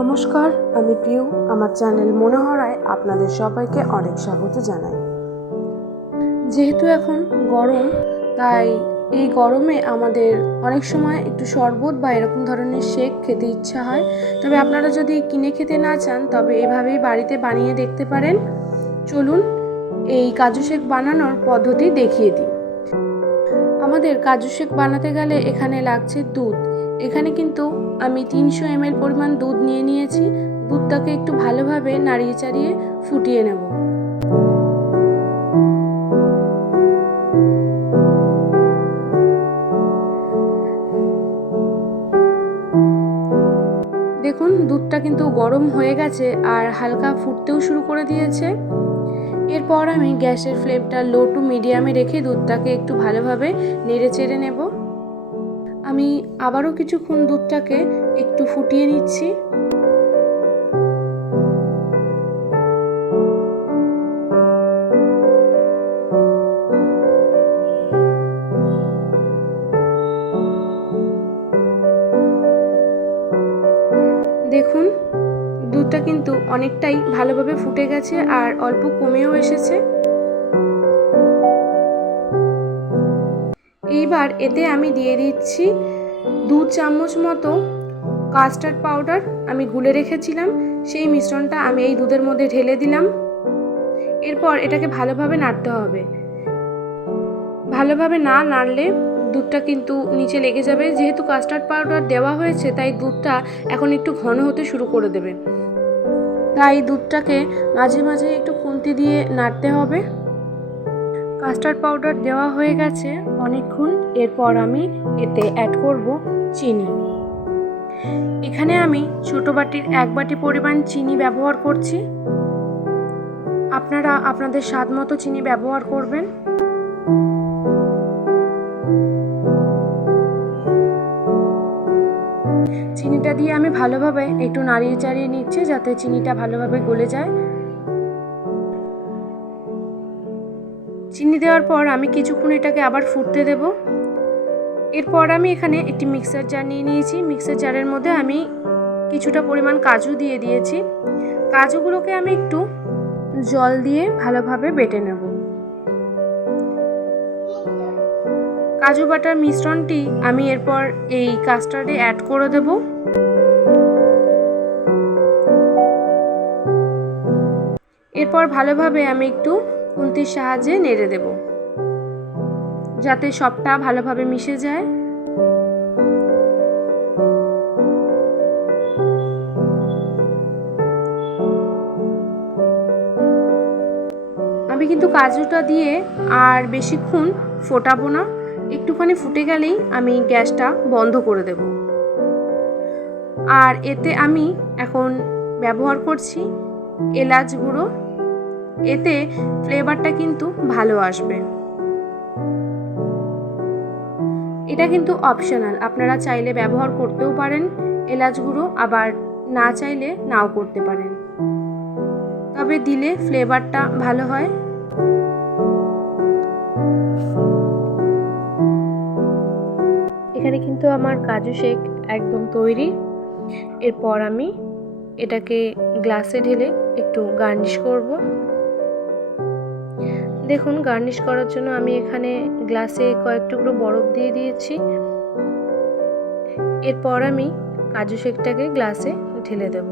নমস্কার, আমি পিউ আমার চ্যানেল মনোহরায় আপনাদের সবাইকে অনেক স্বাগত জানাই। যেহেতু এখন গরম, তাই এই গরমে আমাদের অনেক সময় একটু শরবত বা এরকম ধরনের শেক খেতে ইচ্ছা হয়। তবে আপনারা যদি কিনে খেতে না চান, তবে এভাবেই বাড়িতে বানিয়ে দেখতে পারেন। চলুন, এই কাজু শেক বানানোর পদ্ধতি দেখিয়ে দিই। আমাদের কাজু শেক বানাতে গেলে এখানে লাগছে দুধ। এখানে কিন্তু আমি তিনশো এমএল পরিমাণ দুধ নিয়ে নিয়েছি। দুধটাকে একটু ভালোভাবে নাড়িয়ে চাড়িয়ে ফুটিয়ে নেব। দেখুন, দুধটা কিন্তু গরম হয়ে গেছে আর হালকা ফুটতেও শুরু করে দিয়েছে। এরপর আমি গ্যাসের ফ্লেমটা লো টু মিডিয়ামে রেখে দুধটাকে একটু ভালোভাবে নেড়ে চেড়ে নেব। আমি আবারও কিছুক্ষণ দুধটাকে একটু ফুটিয়ে নিচ্ছি। দেখুন, দুধটা কিন্তু অনেকটাই ভালোভাবে ফুটে গেছে আর অল্প কমেও এসেছে। এইবার এতে আমি দিয়ে দিচ্ছি দু চামচ মতো কাস্টার্ড পাউডার আমি গুলে রেখেছিলাম। সেই মিশ্রণটা আমি এই দুধের মধ্যে ঢেলে দিলাম। এরপর এটাকে ভালোভাবে নাড়তে হবে। ভালোভাবে না নাড়লে দুধটা কিন্তু নিচে লেগে যাবে। যেহেতু কাস্টার্ড পাউডার দেওয়া হয়েছে, তাই দুধটা এখন একটু ঘন হতে শুরু করে দেবে। তাই দুধটাকে মাঝে মাঝে একটু খুন্তি দিয়ে নাড়তে হবে। কাস্টার্ড পাউডার দেওয়া হয়ে গেছে অনেকক্ষণ। এরপর আমি এতে অ্যাড করব চিনি। এখানে আমি ছোটো বাটির এক বাটি পরিমাণ চিনি ব্যবহার করছি। আপনারা আপনাদের স্বাদ মতো চিনি ব্যবহার করবেন। চিনিটা দিয়ে আমি ভালোভাবে একটু নাড়িয়ে চাড়িয়ে নিচ্ছি যাতে চিনিটা ভালোভাবে গলে যায়। চিনি দেওয়ার পর আমি কিছুক্ষণ এটাকে আবার ফুটতে দেব। এরপর আমি এখানে একটি মিক্সার জার নিয়ে নিয়েছি। মিক্সার জারের মধ্যে আমি কিছুটা পরিমাণ কাজু দিয়ে দিয়েছি। কাজুগুলোকে আমি একটু জল দিয়ে ভালোভাবে বেটে নেব। কাজু বাটার মিশ্রণটি আমি এরপর এই কাস্টার্ডে অ্যাড করে দেব। এরপর ভালোভাবে আমি একটু খুন্তির সাহায্যে নেড়ে দেব। যাতে সবটা ভালোভাবে মিশে যায়। আমি কিন্তু কাজুটা দিয়ে আর বেশিক্ষণ ফোটাবো না। একটুখানি ফুটে গেলেই আমি গ্যাসটা বন্ধ করে দেব। আর এতে আমি এখন ব্যবহার করছি এলাচ গুঁড়ো এতে ফ্লেভারটা কিন্তু ভালো আসবে। এটা কিন্তু অপশনাল আপনারা চাইলে ব্যবহার করতেও পারেন, এলাচ গুঁড়ো, আবার না চাইলে নাও করতে পারেন। তবে দিলে ফ্লেভারটা ভালো হয়। এখানে কিন্তু আমার কাজু শেক একদম তৈরি। এরপর আমি এটাকে গ্লাসে ঢেলে একটু গার্নিশ করব। দেখুন গার্নিশ করার জন্য আমি এখানে গ্লাসে কয়েক টুকরো বরফ দিয়ে দিয়েছি। এরপর আমি কাজু শেকটাকে গ্লাসে ঢেলে দেব।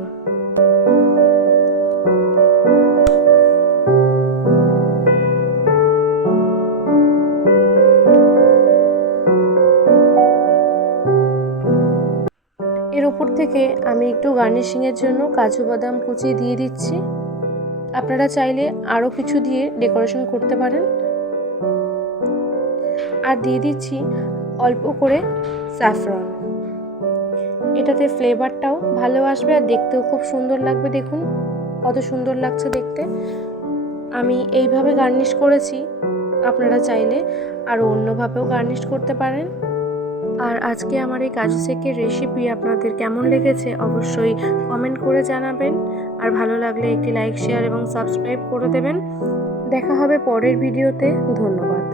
এর উপর থেকে আমি একটু গার্নিশিংয়ের জন্য কাজু বাদাম কুচি দিয়ে দিচ্ছি। আপনারা চাইলে আরও কিছু দিয়ে ডেকোরেশন করতে পারেন। আর দিয়ে দিচ্ছি অল্প করে স্যাফরন। এটাতে ফ্লেভারটাও ভালো আসবে আর দেখতেও খুব সুন্দর লাগবে দেখুন। কত সুন্দর লাগছে দেখতে। আমি এইভাবে গার্নিশ করেছি। আপনারা চাইলে আরও অন্যভাবেও গার্নিশ করতে পারেন। আর আজকে আমার এই কাজু শেকের রেসিপি আপনাদের কেমন লেগেছে অবশ্যই কমেন্ট করে জানাবেন। আর ভালো লাগলে একটি লাইক শেয়ার এবং সাবস্ক্রাইব করে দেবেন। দেখা হবে পরের ভিডিওতে ধন্যবাদ।